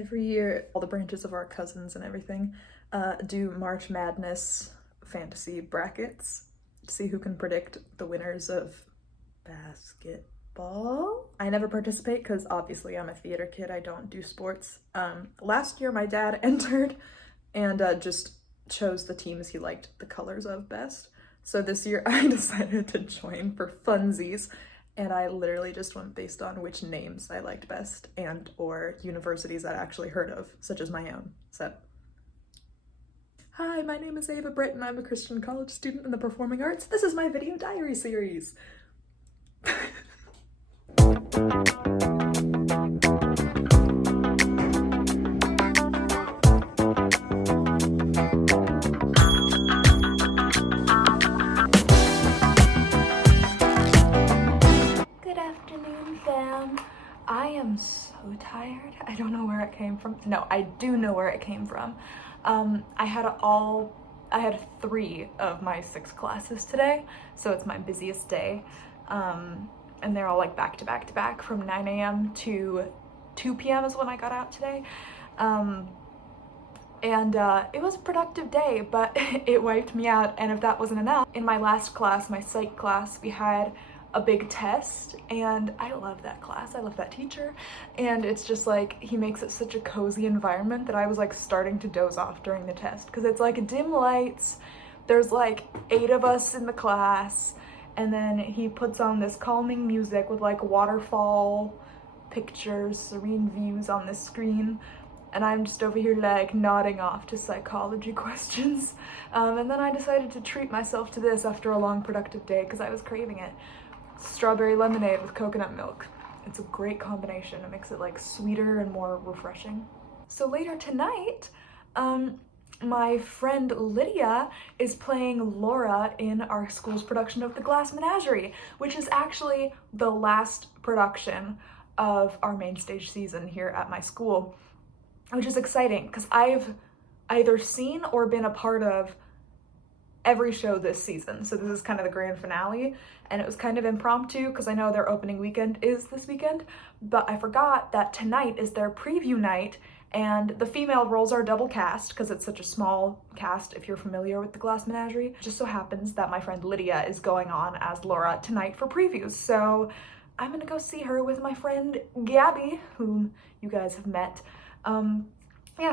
Every year, all the branches of our cousins and everything do March Madness fantasy brackets to see who can predict the winners of basketball. I never participate because obviously I'm a theater kid. I don't do sports. Last year, my dad entered and just chose the teams he liked the colors of best. So this year, I decided to join for funsies. And I literally just went based on which names I liked best and or universities I'd actually heard of, such as my own. So, hi, my name is Eva Britton. I'm a Christian college student in the performing arts. This is my video diary series. I am so tired. I don't know where it came from. No, I do know where it came from. I had 3 of my 6 classes today, so it's my busiest day. And they're all like back to back to back from 9 a.m. to 2 p.m. is when I got out today. It was a productive day, but it wiped me out. And if that wasn't enough, in my last class, my psych class, we had a big test, and I love that class. I love that teacher, and it's just like he makes it such a cozy environment that I was like starting to doze off during the test because it's like dim lights. There's like 8 of us in the class, and then he puts on this calming music with like waterfall pictures, serene views on this screen, and I'm just over here like nodding off to psychology questions. And then I decided to treat myself to this after a long productive day because I was craving it. Strawberry lemonade with coconut milk. It's a great combination. It makes it like sweeter and more refreshing. So later tonight, my friend Lydia is playing Laura in our school's production of The Glass Menagerie, which is actually the last production of our main stage season here at my school, which is exciting because I've either seen or been a part of every show this season. So this is kind of the grand finale, and it was kind of impromptu because I know their opening weekend is this weekend, but I forgot that tonight is their preview night, and the female roles are double cast because it's such a small cast if you're familiar with The Glass Menagerie. It just so happens that my friend Lydia is going on as Laura tonight for previews, so I'm gonna go see her with my friend Gabby, whom you guys have met.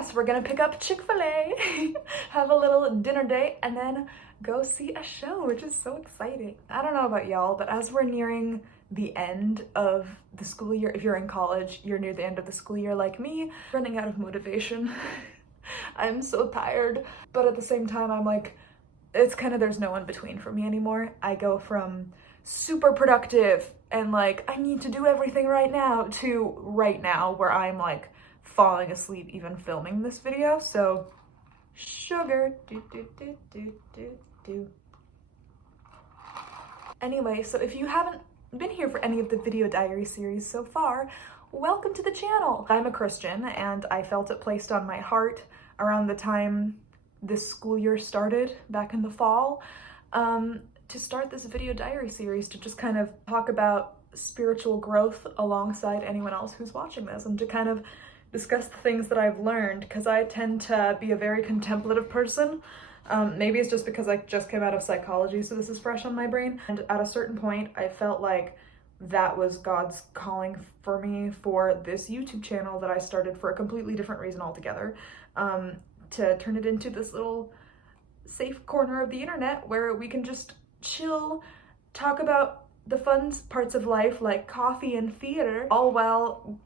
So we're gonna pick up Chick-fil-A, have a little dinner date, and then go see a show, which is so exciting. I don't know about y'all, but as we're nearing the end of the school year, if you're in college, you're near the end of the school year like me, running out of motivation. I'm so tired, but at the same time, I'm like, it's kind of, there's no in between for me anymore. I go from super productive and like, I need to do everything right now to right now where I'm like, falling asleep even filming this video, so sugar. Anyway, so if you haven't been here for any of the video diary series so far, welcome to the channel. I'm a Christian, and I felt it placed on my heart around the time this school year started back in the fall to start this video diary series to just kind of talk about spiritual growth alongside anyone else who's watching this, and to kind of discuss the things that I've learned, because I tend to be a very contemplative person. Maybe it's just because I just came out of psychology, so this is fresh on my brain. And at a certain point, I felt like that was God's calling for me for this YouTube channel that I started for a completely different reason altogether, to turn it into this little safe corner of the internet where we can just chill, talk about the fun parts of life like coffee and theater, all while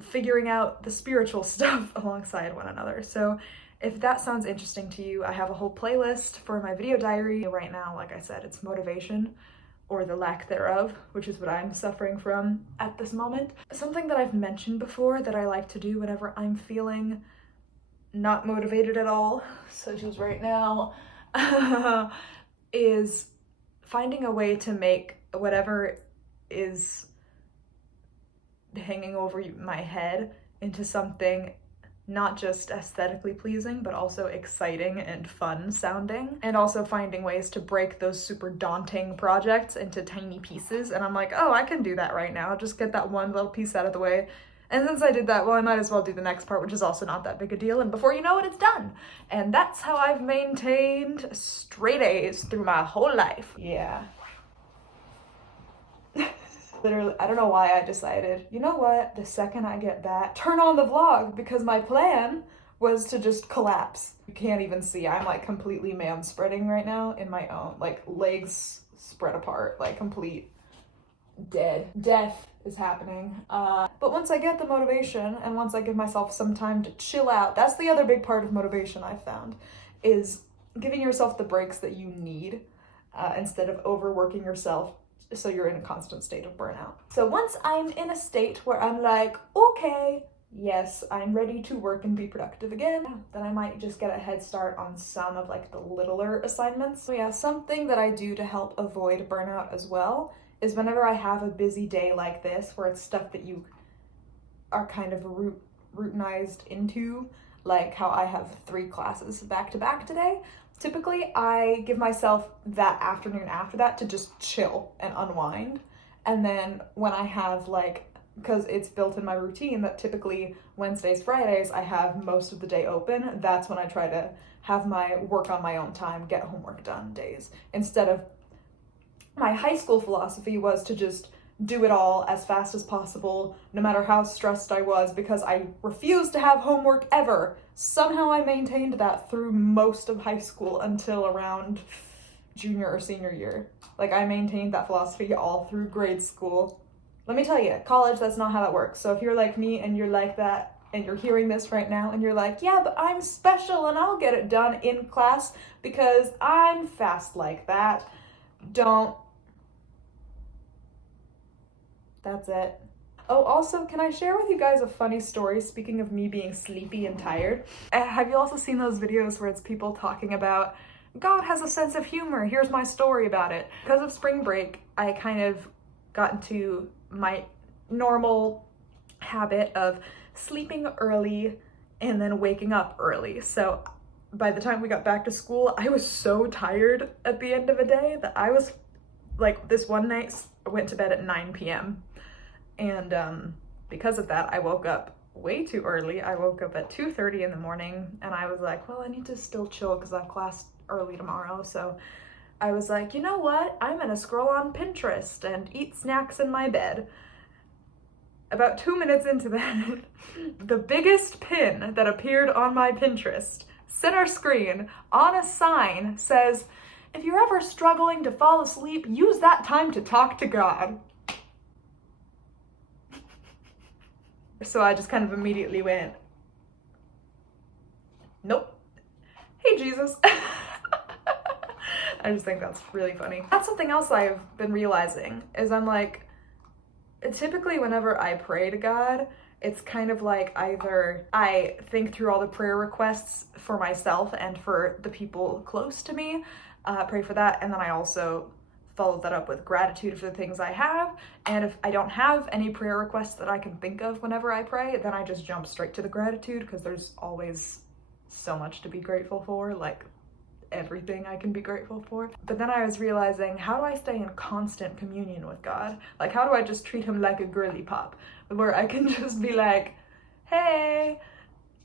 figuring out the spiritual stuff alongside one another. So if that sounds interesting to you, I have a whole playlist for my video diary. Right now, like I said, it's motivation, or the lack thereof, which is what I'm suffering from at this moment. Something that I've mentioned before that I like to do whenever I'm feeling not motivated at all, such as right now, is finding a way to make whatever is hanging over my head into something not just aesthetically pleasing, but also exciting and fun sounding, and also finding ways to break those super daunting projects into tiny pieces. And I'm like, oh, I can do that right now. Just get that one little piece out of the way, And since I did that, well, I might as well do the next part, which is also not that big a deal, and before you know it, it's done. And that's how I've maintained straight A's through my whole life. Yeah. Literally, I don't know why I decided, you know what, the second I get back, turn on the vlog, because my plan was to just collapse. You can't even see, I'm like completely man spreading right now in my own, like legs spread apart, like complete death is happening. But once I get the motivation and once I give myself some time to chill out, that's the other big part of motivation I've found, is giving yourself the breaks that you need instead of overworking yourself so you're in a constant state of burnout. So once I'm in a state where I'm like, okay, yes, I'm ready to work and be productive again, then I might just get a head start on some of like the littler assignments. So yeah, something that I do to help avoid burnout as well is whenever I have a busy day like this, where it's stuff that you are kind of routinized into, like how I have 3 classes back to back today, typically I give myself that afternoon after that to just chill and unwind. And then when I have like, because it's built in my routine that typically Wednesdays, Fridays, I have most of the day open, that's when I try to have my work on my own time, get homework done days. Instead of, my high school philosophy was to just do it all as fast as possible, no matter how stressed I was, because I refused to have homework ever. Somehow I maintained that through most of high school until around junior or senior year. Like, I maintained that philosophy all through grade school. Let me tell you, college, that's not how that works. So if you're like me and you're like that, and you're hearing this right now and you're like, yeah, but I'm special and I'll get it done in class because I'm fast like that, don't. That's it. Oh, also, can I share with you guys a funny story, speaking of me being sleepy and tired? Have you also seen those videos where it's people talking about, God has a sense of humor, here's my story about it? Because of spring break, I kind of got into my normal habit of sleeping early and then waking up early. So by the time we got back to school, I was so tired at the end of a day that I was like, this one night I went to bed at 9 p.m. And because of that, I woke up way too early. I woke up at 2:30 in the morning and I was like, well, I need to still chill because I have class early tomorrow. So I was like, you know what? I'm gonna scroll on Pinterest and eat snacks in my bed. About 2 minutes into that, the biggest pin that appeared on my Pinterest, center screen, on a sign says, if you're ever struggling to fall asleep, use that time to talk to God. So I just kind of immediately went, nope. Hey, Jesus. I just think that's really funny. That's something else I've been realizing, is I'm like, typically whenever I pray to God, it's kind of like either I think through all the prayer requests for myself and for the people close to me, pray for that, and then I also follow that up with gratitude for the things I have. And if I don't have any prayer requests that I can think of whenever I pray, then I just jump straight to the gratitude, because there's always so much to be grateful for, like everything I can be grateful for. But then I was realizing, how do I stay in constant communion with God? Like, how do I just treat him like a girly pop, where I can just be like, hey,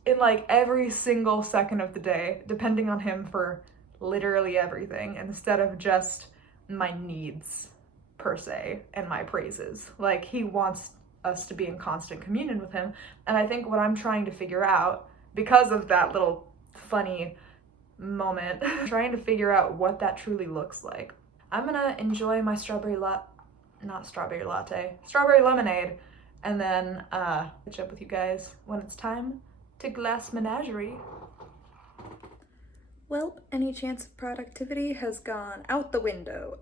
in like every single second of the day, depending on him for literally everything, instead of just my needs per se and my praises. Like, he wants us to be in constant communion with him. And I think what I'm trying to figure out, because of that little funny moment, trying to figure out what that truly looks like. I'm gonna enjoy my strawberry lemonade, and then catch up with you guys when it's time to glass menagerie. Well, any chance of productivity has gone out the window,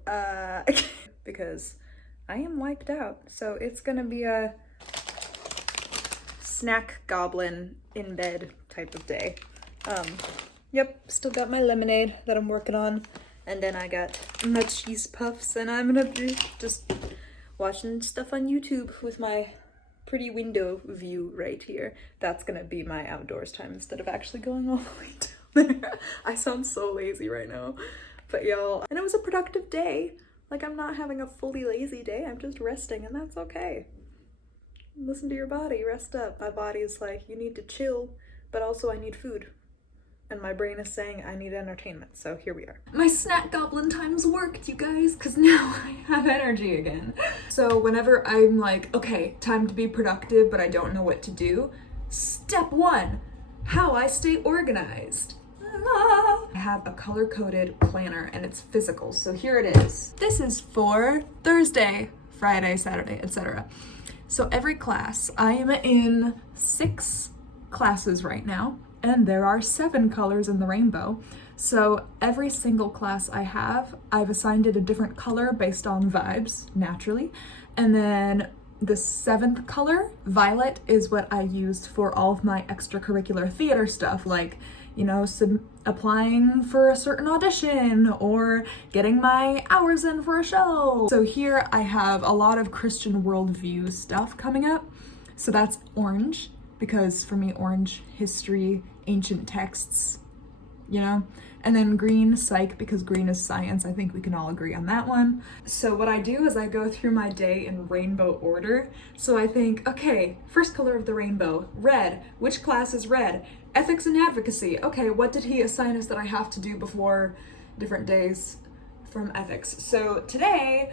because I am wiped out. So it's gonna be a snack goblin in bed type of day. Yep, still got my lemonade that I'm working on, and then I got my cheese puffs, and I'm gonna be just watching stuff on YouTube with my pretty window view right here. That's gonna be my outdoors time instead of actually going all the way down there. I sound so lazy right now, but y'all, and it was a productive day. Like, I'm not having a fully lazy day, I'm just resting, and that's okay. Listen to your body, rest up. My body is like, you need to chill, but also I need food. And my brain is saying I need entertainment, so here we are. My snack goblin times worked, you guys, because now I have energy again. So whenever I'm like, okay, time to be productive, but I don't know what to do, step one, how I stay organized. I have a color-coded planner and it's physical, so here it is. This is for Thursday, Friday, Saturday, etc. So every class, I am in 6 classes right now, and there are 7 colors in the rainbow. So every single class I have, I've assigned it a different color based on vibes, naturally. And then the 7th color, violet, is what I used for all of my extracurricular theater stuff, like, you know, applying for a certain audition or getting my hours in for a show. So here I have a lot of Christian worldview stuff coming up. So that's orange, because for me, orange, history, ancient texts, you know? And then green, psych, because green is science. I think we can all agree on that one. So what I do is I go through my day in rainbow order. So I think, okay, first color of the rainbow, red. Which class is red? Ethics and advocacy. Okay, what did he assign us that I have to do before different days from ethics? So today,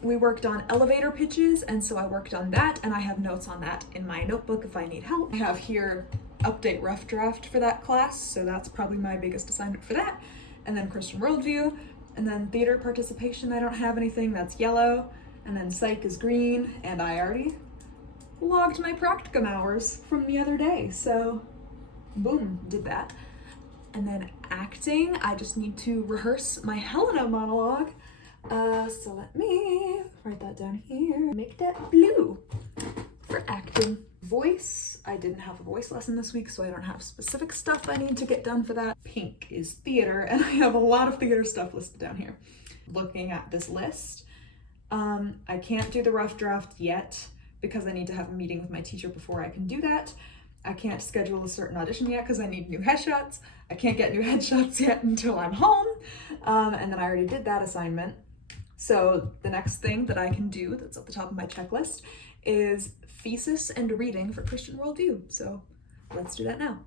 we worked on elevator pitches, and so I worked on that, and I have notes on that in my notebook if I need help. I have here update rough draft for that class, so that's probably my biggest assignment for that. And then Christian worldview, and then theater participation, I don't have anything, that's yellow, and then psych is green, and I already logged my practicum hours from the other day, so boom, did that. And then acting, I just need to rehearse my Helena monologue. So let me write that down here. Make that blue for acting. Voice, I didn't have a voice lesson this week, so I don't have specific stuff I need to get done for that. Pink is theater, and I have a lot of theater stuff listed down here. Looking at this list, I can't do the rough draft yet because I need to have a meeting with my teacher before I can do that. I can't schedule a certain audition yet because I need new headshots. I can't get new headshots yet until I'm home. And then I already did that assignment. So the next thing that I can do that's at the top of my checklist is thesis and reading for Christian worldview. So let's do that now.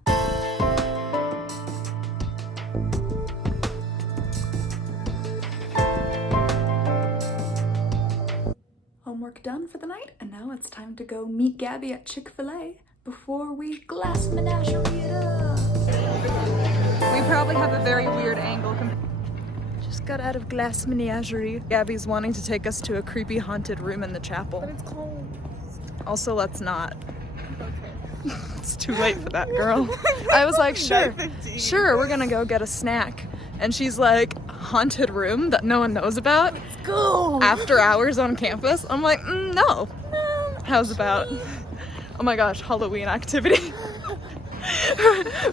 Homework done for the night, and now it's time to go meet Gabby at Chick-fil-A before we glass menagerie it up. We probably have a very weird angle. Just got out of glass menagerie. Gabby's wanting to take us to a creepy haunted room in the chapel. But it's cold. Also, let's not. Okay. It's too late for that, girl. I was like, sure, we're gonna go get a snack. And she's like, haunted room that no one knows about? Let's go! After hours on campus? I'm like, no. How's about? Oh my gosh, Halloween activity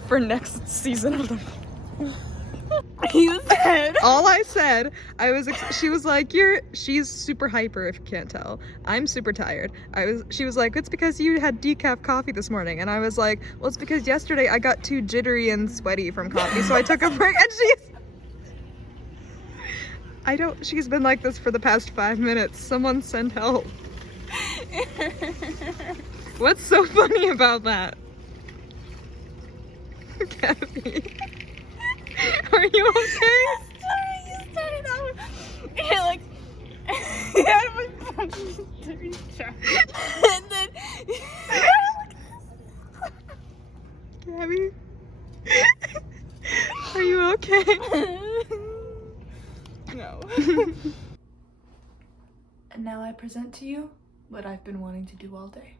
for next season of the. You said. All I said, she was like, she's super hyper if you can't tell. I'm super tired. She was like, it's because you had decaf coffee this morning. And I was like, well, it's because yesterday I got too jittery and sweaty from coffee, so I took a break. And she's been like this for the past 5 minutes. Someone send help. What's so funny about that? Gabby, are you okay? You started out with, like, yeah, my and then, Gabby, are you okay? No. And now I present to you what I've been wanting to do all day.